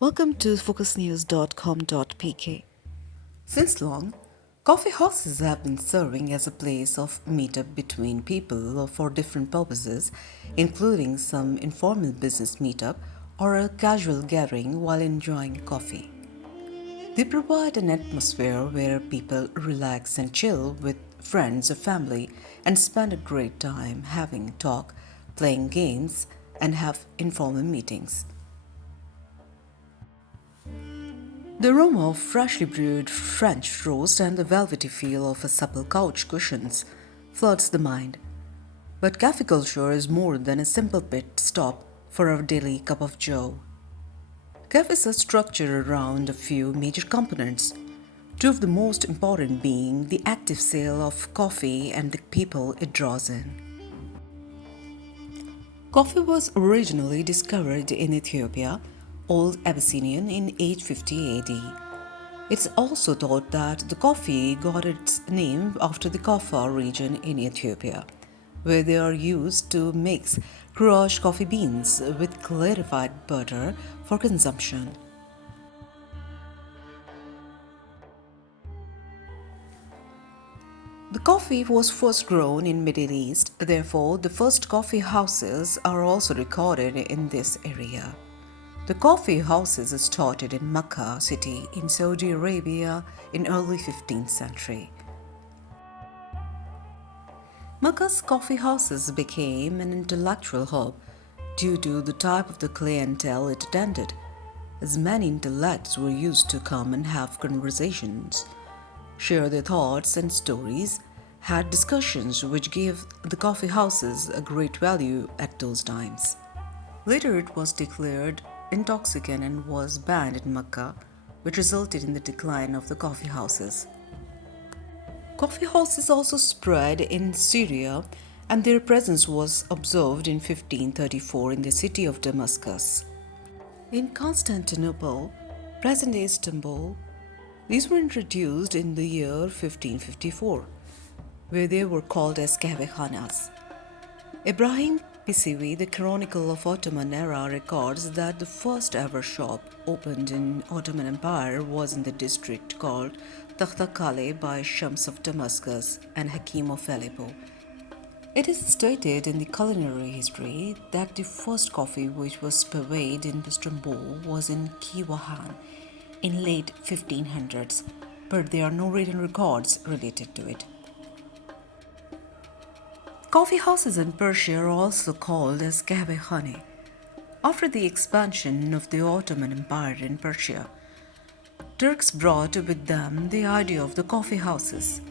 Welcome to focusnews.com.pk. Since long, coffee houses have been serving as a place of meetup between people for different purposes, including some informal business meetup or a casual gathering while enjoying coffee. They provide an atmosphere where people relax and chill with friends or family and spend a great time having talk, playing games, and have informal meetings. The aroma of freshly brewed French roast and the velvety feel of a supple couch cushions floods the mind. But cafe culture is more than a simple pit stop for our daily cup of joe. Cafes are structured around a few major components, two of the most important being the active sale of coffee and the people it draws in. Coffee was originally discovered in Ethiopia, Old Abyssinian, in 850 AD. It's also thought that the coffee got its name after the Kaffa region in Ethiopia, where they are used to mix crushed coffee beans with clarified butter for consumption. The coffee was first grown in Middle East, therefore the first coffee houses are also recorded in this area. The coffee houses started in Makkah city in Saudi Arabia in early 15th century. Makkah's coffee houses became an intellectual hub due to the type of the clientele it attended, as many intellects were used to come and have conversations, share their thoughts and stories, had discussions which gave the coffee houses a great value at those times. Later it was declared intoxicant and was banned in Mecca, which resulted in the decline of the coffee houses. Coffee houses also spread in Syria, and their presence was observed in 1534 in the city of Damascus. In Constantinople, present day Istanbul, these were introduced in the year 1554, where they were called as kahvekhanas. Ibrahim Pisevi, the Chronicle of Ottoman era, records that the first ever shop opened in Ottoman Empire was in the district called Tahtakale by Shams of Damascus and Hakim of Aleppo. It is stated in the culinary history that the first coffee which was purveyed in Istanbul was in Kivahan in late 1500s, but there are no written records related to it. Coffee houses in Persia are also called as kahvekhane. After the expansion of the Ottoman Empire in Persia, Turks brought with them the idea of the coffee houses.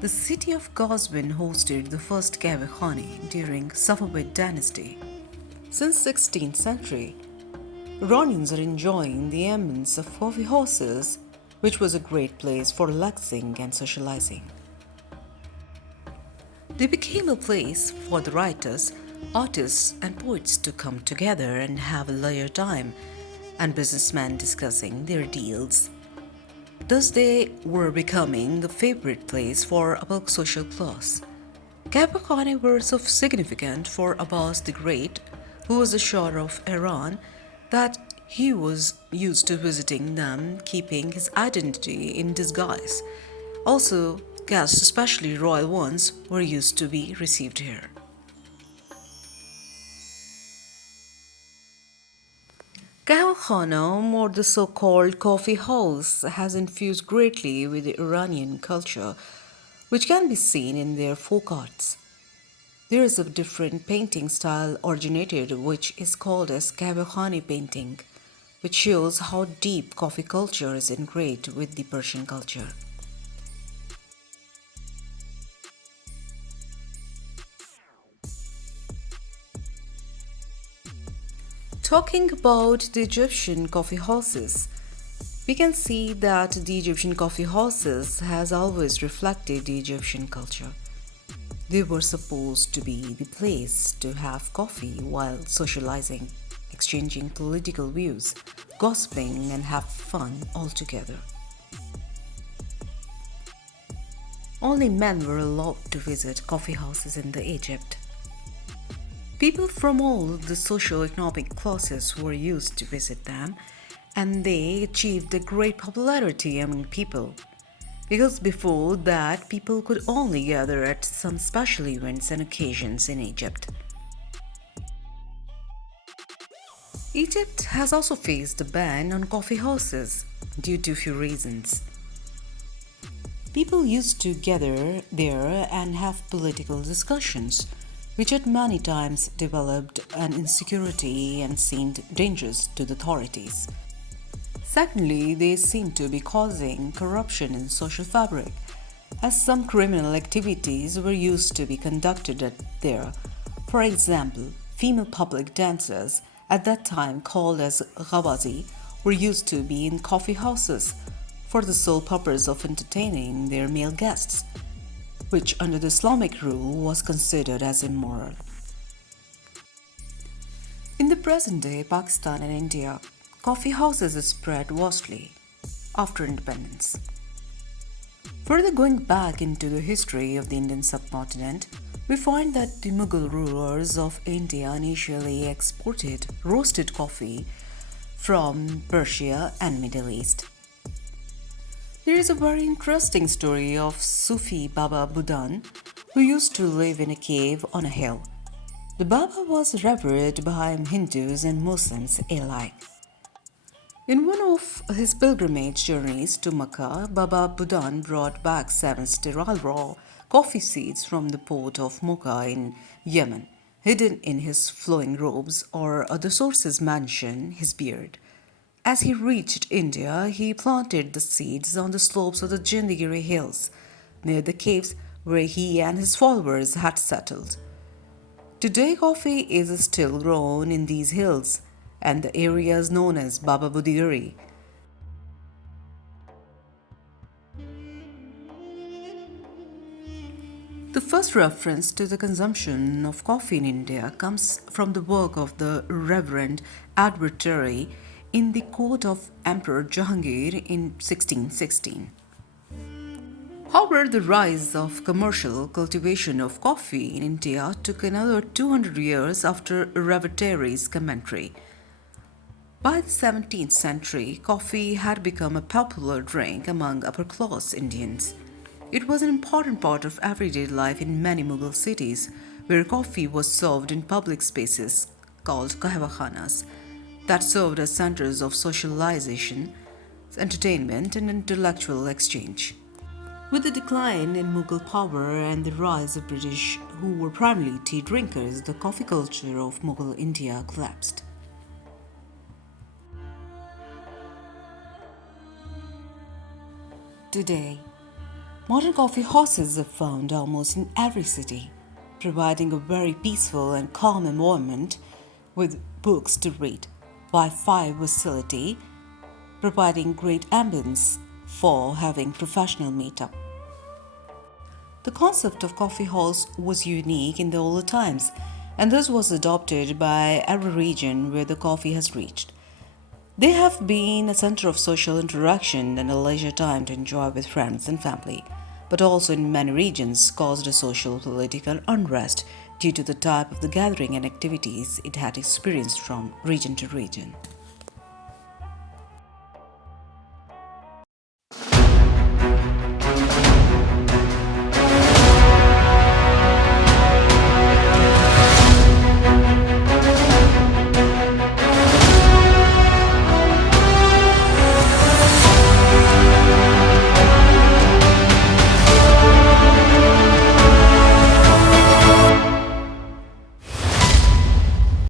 The city of Qazvin hosted the first kahvekhane during Safavid dynasty. Since 16th century, Iranians are enjoying the ambience of coffee houses, which was a great place for relaxing and socializing. They became a place for the writers, artists, and poets to come together and have a leisure time, and businessmen discussing their deals. Thus, they were becoming a favorite place for upper social class. Capricorn were so significant for Abbas the Great, who was the Shah of Iran, that he was used to visiting them, keeping his identity in disguise. Also, guests, especially royal ones, were used to be received here. Kahwa or the so-called coffee house, has infused greatly with the Iranian culture, which can be seen in their folk arts. There is a different painting style originated which is called as Kahvekhani painting, which shows how deep coffee culture is ingrained with the Persian culture. Talking about the Egyptian coffee houses, we can see that the Egyptian coffee houses has always reflected the Egyptian culture. They were supposed to be the place to have coffee while socializing, exchanging political views, gossiping, and have fun all together. Only men were allowed to visit coffee houses in the Egypt. People from all the socio-economic classes were used to visit them, and they achieved a great popularity among people. Because before that, people could only gather at some special events and occasions in Egypt. Egypt has also faced a ban on coffee houses due to a few reasons. People used to gather there and have political discussions, which at many times developed an insecurity and seemed dangerous to the authorities. Secondly, they seem to be causing corruption in social fabric, as some criminal activities were used to be conducted there. For example, female public dancers, at that time called as ghawazi, were used to be in coffee houses for the sole purpose of entertaining their male guests, which under the Islamic rule was considered as immoral. In the present day Pakistan and India, coffee houses spread vastly after independence. Further going back into the history of the Indian subcontinent, we find that the Mughal rulers of India initially exported roasted coffee from Persia and Middle East. There is a very interesting story of Sufi Baba Budan, who used to live in a cave on a hill. The Baba was revered by Hindus and Muslims alike. In one of his pilgrimage journeys to Makkah, Baba Budan brought back 7 sterile raw coffee seeds from the port of Mocha in Yemen, hidden in his flowing robes, or other sources mention his beard. As he reached India, he planted the seeds on the slopes of the Jindagiri hills, near the caves where he and his followers had settled. Today, coffee is still grown in these hills, and the area is known as Baba Budagiri. The first reference to the consumption of coffee in India comes from the work of the Reverend Edward Terry in the court of Emperor Jahangir in 1616. However, the rise of commercial cultivation of coffee in India took another 200 years after Reverend Terry's commentary. By the 17th century, coffee had become a popular drink among upper-class Indians. It was an important part of everyday life in many Mughal cities, where coffee was served in public spaces called kahwakhanas that served as centers of socialization, entertainment, and intellectual exchange. With the decline in Mughal power and the rise of British, who were primarily tea drinkers, the coffee culture of Mughal India collapsed. Today, modern coffee houses are found almost in every city, providing a very peaceful and calm environment with books to read, Wi-Fi facility, providing great ambience for having professional meetup. The concept of coffee halls was unique in the older times, and this was adopted by every region where the coffee has reached. They have been a center of social interaction and a leisure time to enjoy with friends and family, but also in many regions caused a social political unrest due to the type of the gathering and activities it had experienced from region to region.